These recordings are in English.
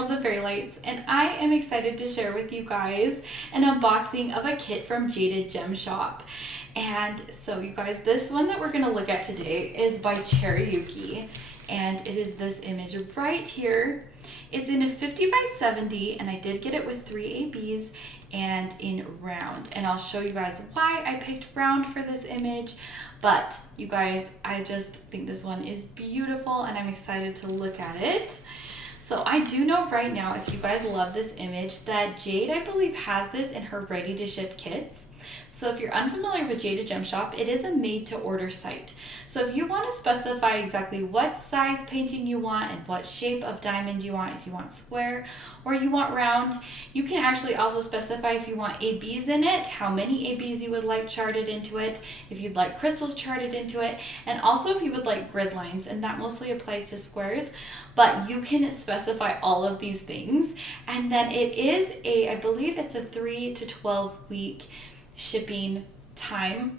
Reynolds of Fairy Lights, and I am excited to share with you guys an unboxing of a kit from Jaded Gem Shop. And so you guys, this one that we're going to look at today is by Cherriuki, and it is this image right here. It's in a 50 by 70, and I did get it with 3 ABs and in round, and I'll show you guys why I picked round for this image. But you guys, I just think this one is beautiful and I'm excited to look at it. So I do know right now, if you guys love this image, that Jade, I believe, has this in her ready to ship kits. So if you're unfamiliar with Jaded Gem Shop, it is a made to order site. So if you want to specify exactly what size painting you want and what shape of diamond you want, if you want square or you want round, you can actually also specify if you want ABs in it, how many ABs you would like charted into it, if you'd like crystals charted into it, and also if you would like grid lines, and that mostly applies to squares, but you can specify all of these things. And then it is I believe it's a 3 to 12 week shipping time.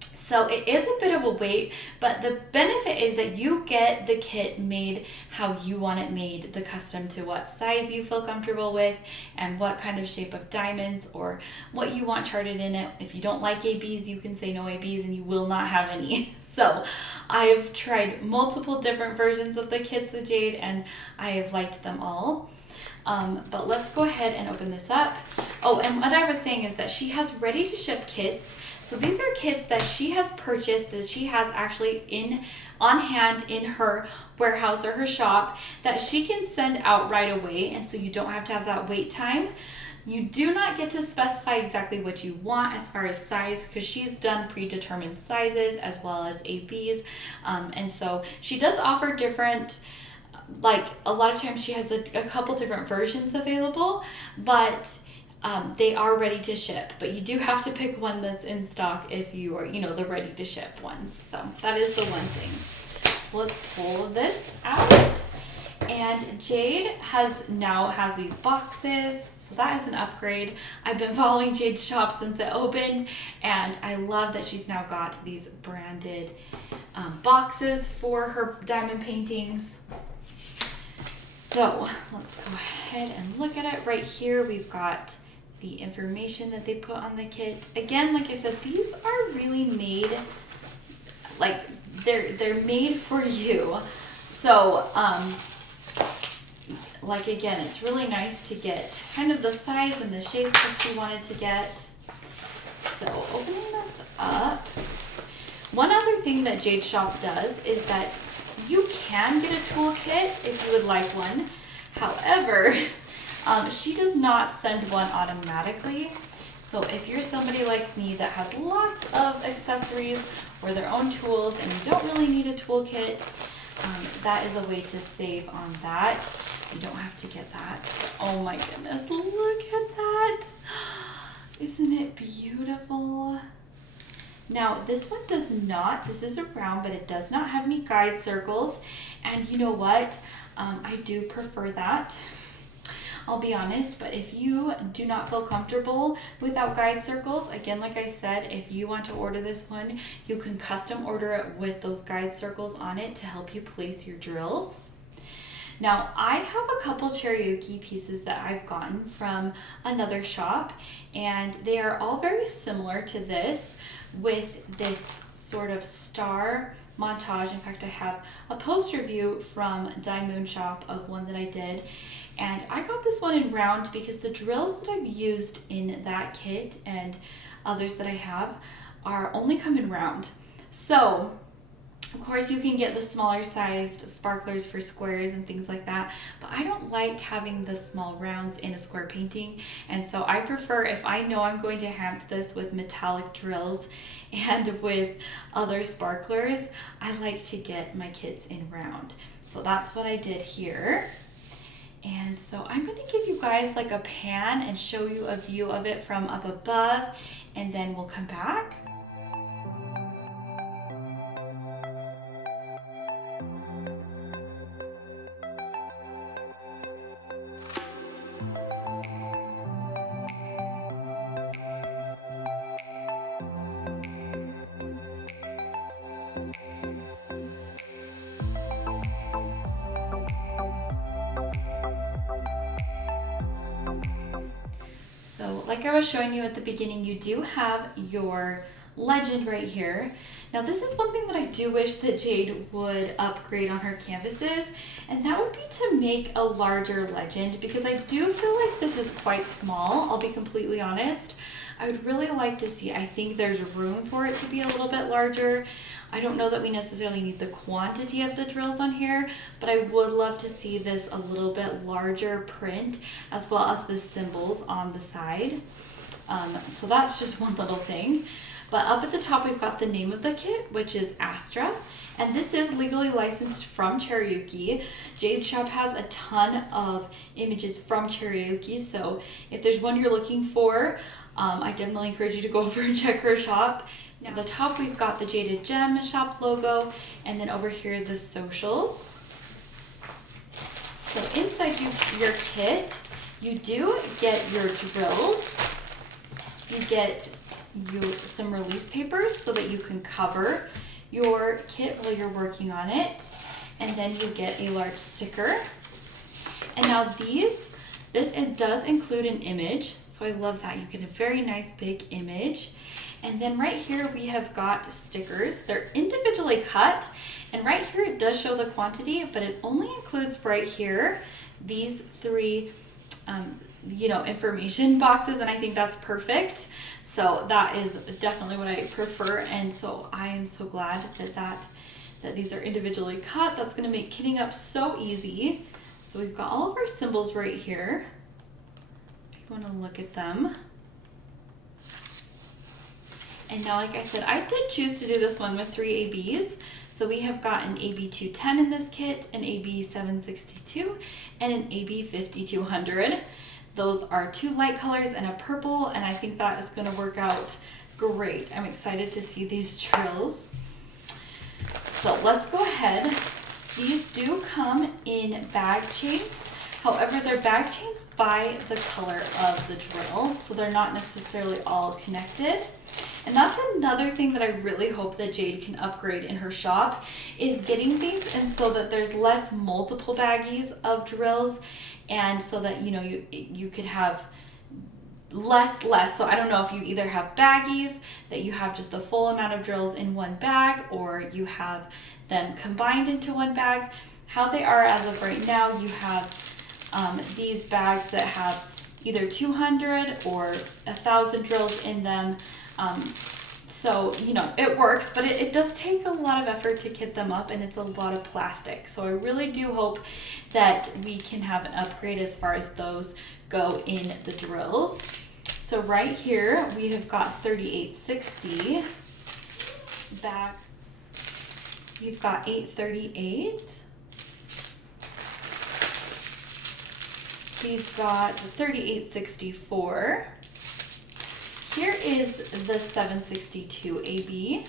So it is a bit of a wait, but the benefit is that you get the kit made how you want it made, the custom to what size you feel comfortable with and what kind of shape of diamonds or what you want charted in it. If you don't like ABs, you can say no ABs and you will not have any. So I've tried multiple different versions of the kits with Jade and I have liked them all. But let's go ahead and open this up. Oh, and what I was saying is that she has ready to ship kits. So these are kits that she has purchased, that she has actually on hand in her warehouse or her shop, that she can send out right away, and so you don't have to have that wait time. You do not get to specify exactly what you want as far as size, because she's done predetermined sizes as well as ABs, and so she does offer different, like a lot of times she has a couple different versions available, but they are ready to ship. But you do have to pick one that's in stock if you are, the ready to ship ones. So that is the one thing. So let's pull this out. And Jade has these boxes, so that is an upgrade. I've been following Jade's shop since it opened, and I love that she's now got these branded boxes for her diamond paintings. So let's go ahead and look at it. Right here we've got the information that they put on the kit. Again, like I said, these are really made, like they're made for you. So like again, it's really nice to get kind of the size and the shape that you wanted to get. So opening this up, one other thing that Jade Shop does is that you can get a toolkit if you would like one. However, she does not send one automatically. So if you're somebody like me that has lots of accessories or their own tools and you don't really need a toolkit, that is a way to save on that. You don't have to get that. Oh my goodness, look at that. Isn't it beautiful? Now this one does not, this is a round, but it does not have any guide circles. And you know what? I do prefer that. I'll be honest, but if you do not feel comfortable without guide circles, again, like I said, if you want to order this one, you can custom order it with those guide circles on it to help you place your drills. Now, I have a couple Cherriuki pieces that I've gotten from another shop, and they are all very similar to this, with this sort of star montage. In fact, I have a poster view from Moon Shop of one that I did, and I got this one in round because the drills that I've used in that kit and others that I have are only come in round. So of course you can get the smaller sized sparklers for squares and things like that, but I don't like having the small rounds in a square painting, and so I prefer, if I know I'm going to enhance this with metallic drills and with other sparklers, I like to get my kits in round. So that's what I did here. And so I'm going to give you guys like a pan and show you a view of it from up above, and then we'll come back. like I was showing you at the beginning, you do have your legend right here. Now this is one thing that I do wish that Jade would upgrade on her canvases, and that would be to make a larger legend, because I do feel like this is quite small, I'll be completely honest. I would really like to see, I think there's room for it to be a little bit larger. I don't know that we necessarily need the quantity of the drills on here, but I would love to see this a little bit larger print, as well as the symbols on the side. So that's just one little thing. But up at the top, we've got the name of the kit, which is Astra. And this is legally licensed from Cherriuki. Jade Shop has a ton of images from Cherriuki, so if there's one you're looking for, I definitely encourage you to go over and check her shop. So at the top, we've got the Jaded Gem shop logo, and then over here, the socials. So inside your kit, you do get your drills. You get some release papers so that you can cover your kit while you're working on it, and then you get a large sticker. And now this it does include an image, so I love that. You get a very nice big image. And then right here we have got stickers. They're individually cut, and right here it does show the quantity, but it only includes right here these three information boxes, and I think that's perfect. So that is definitely what I prefer, and so I am so glad that these are individually cut. That's going to make kitting up so easy. So we've got all of our symbols right here. If you want to look at them. And now, like I said, I did choose to do this one with 3 ABs. So we have got an AB 210 in this kit, an AB 762, and an AB 5200. Those are 2 light colors and a purple, and I think that is going to work out great. I'm excited to see these drills. So let's go ahead. These do come in bag chains. However, they're bag chains by the color of the drill, so they're not necessarily all connected. And that's another thing that I really hope that Jade can upgrade in her shop, is getting these, and so that there's less multiple baggies of drills, and so that you could have less. So I don't know if you either have baggies that you have just the full amount of drills in one bag, or you have them combined into one bag. How they are as of right now, you have these bags that have either 200 or 1,000 drills in them. So it works, but it does take a lot of effort to kit them up, and it's a lot of plastic. So I really do hope that we can have an upgrade as far as those go in the drills. So right here we have got 3860 back. We've got 838. We've got 3864. Here is the 762 AB.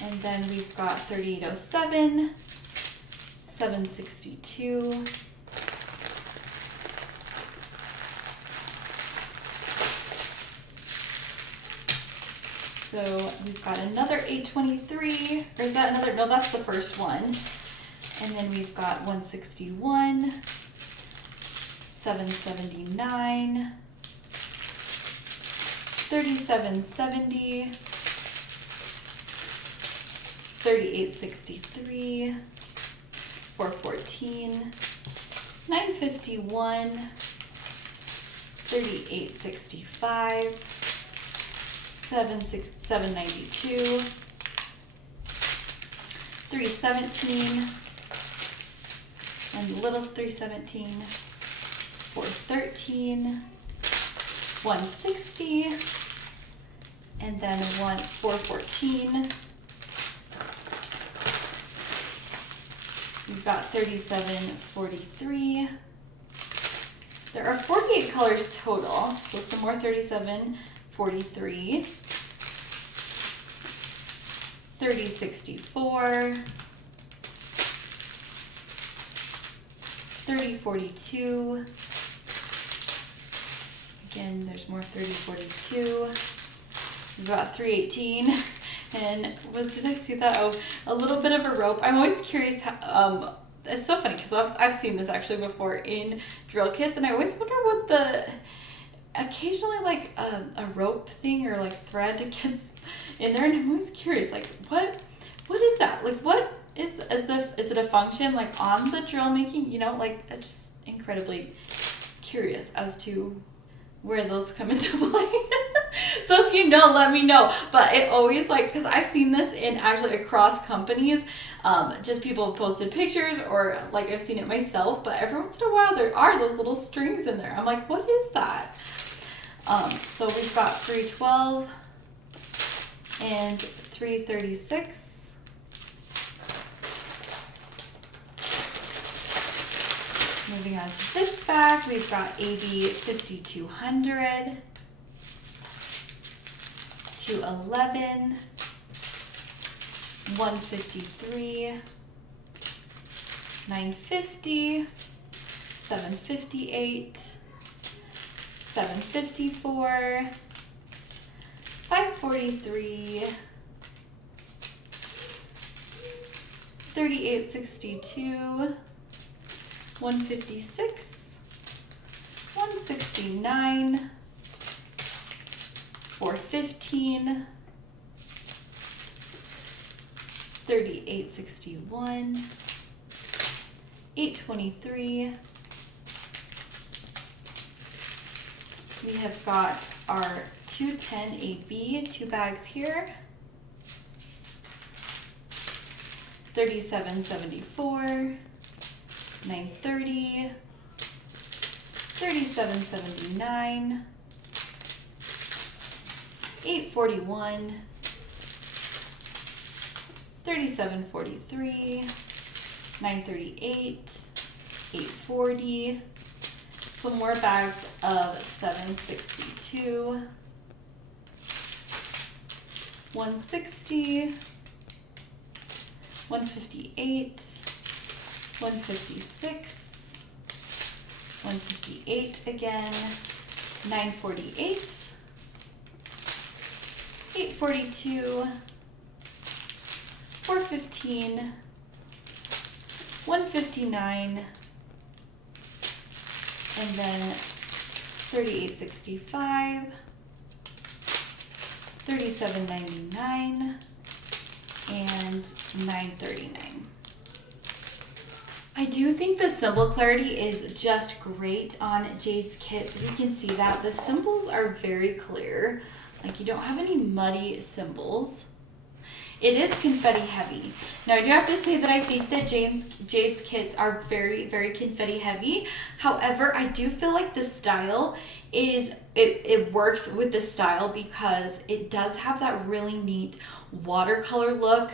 And then we've got 3807, 762, so we've got another 823, or is that another? No, that's the first one. And then we've got 161, 779, 3770, 3863, 414, 951, 3865, 792, 317, and little 317, 413, 160, and then 414. We've got 3743. There are 48 colors total, so some more 3743, 3064, 3042. Again, there's more 3042. We've got 318. And did I see that? Oh, a little bit of a rope. I'm always curious it's so funny because I've seen this actually before in drill kits, and I always wonder what occasionally like a rope thing or like thread gets in there, and I'm always curious, like what is that? Like what is it a function like on the drill making? You know, like it's just incredibly curious as to where those come into play. So if you know, let me know. But it always like, because I've seen this in actually across companies, just people posted pictures, or like I've seen it myself, but every once in a while there are those little strings in there. I'm like, what is that? So we've got 312 and 336. Moving on to this bag, we've got AB 5200, 211, 153, 950, 758, 754, 543, 3862, 156, 169, 415, 3861, 823. We have got our 210 AB, 2 bags here. 3774, 930, 3779, 841, 3743, 938, 840, some more bags of 762, 160, 158, 156, 158 again, 948, 842, 415, 159, and then 3865, 3799, and 939. I do think the symbol clarity is just great on Jade's kits. If you can see that, the symbols are very clear. Like you don't have any muddy symbols. It is confetti heavy. Now I do have to say that I think that Jade's kits are very, very confetti heavy. However, I do feel like the style is, it works with the style because it does have that really neat watercolor look.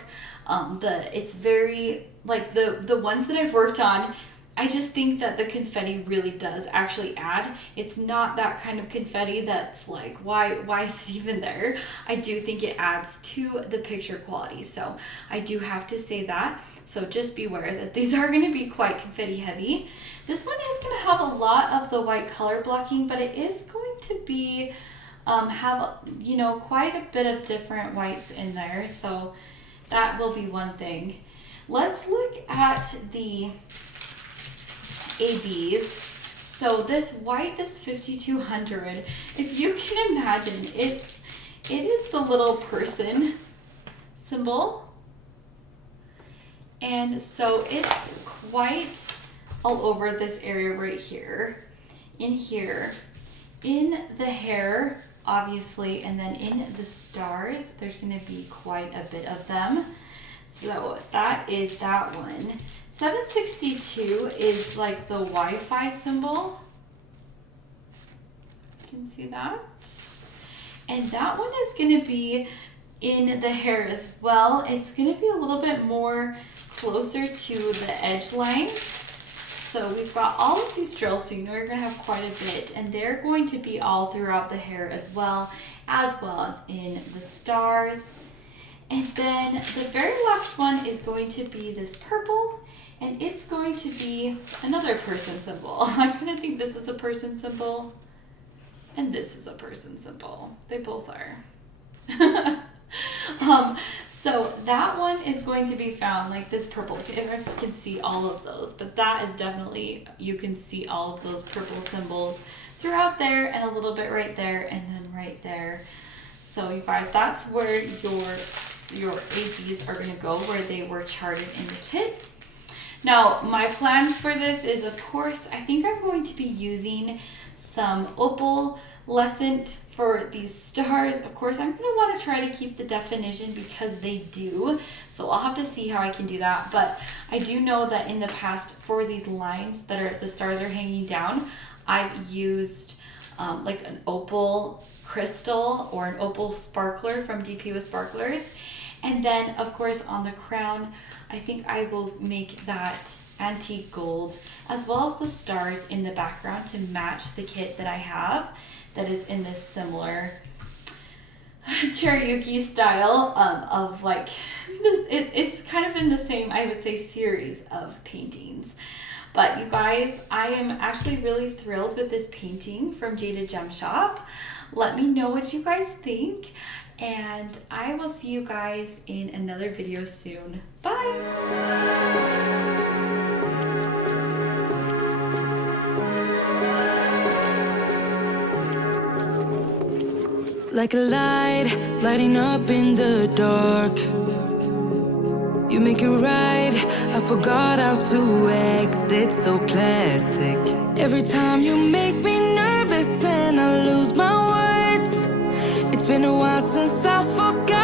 It's very, like the ones that I've worked on, I just think that the confetti really does actually add. It's not that kind of confetti that's like, why is it even there? I do think it adds to the picture quality. So I do have to say that. So just beware that these are going to be quite confetti heavy. This one is going to have a lot of the white color blocking, but it is going to be, have, you know, quite a bit of different whites in there. So that will be one thing. Let's look at the ABs. So this white, this 5200, if you can imagine, it is the little person symbol, and so it's quite all over this area right here, in the hair obviously, and then in the stars there's going to be quite a bit of them. So that is that one. 762 is like the Wi-Fi symbol. You can see that. And that one is going to be in the hair as well. It's going to be a little bit more closer to the edge lines. So we've got all of these drills, so you know you're going to have quite a bit. And they're going to be all throughout the hair as well as in the stars. And then the very last one is going to be this purple. And it's going to be another person symbol. I kind of think this is a person symbol. And this is a person symbol. They both are. So that one is going to be found like this purple, if you can see all of those, but that is definitely, you can see all of those purple symbols throughout there and a little bit right there and then right there. So you guys, that's where your ABs are gonna go, where they were charted in the kit. Now, my plans for this is, of course, I think I'm going to be using some opalescent for these stars. Of course, I'm gonna wanna try to keep the definition because they do. So I'll have to see how I can do that. But I do know that in the past, for these lines that are, the stars are hanging down, I've used like an opal crystal or an opal sparkler from DP with Sparklers. And then, of course, on the crown, I think I will make that antique gold, as well as the stars in the background to match the kit that I have that is in this similar Cherriuki style of like, this, it's kind of in the same, I would say, series of paintings. But you guys, I am actually really thrilled with this painting from Jaded Gem Shop. Let me know what you guys think, and I will see you guys in another video soon. Bye! Like a light, lighting up in the dark. You make it right, I forgot how to act. It's so classic. Every time you make me nervous and I lose my words. It's been a while since I forgot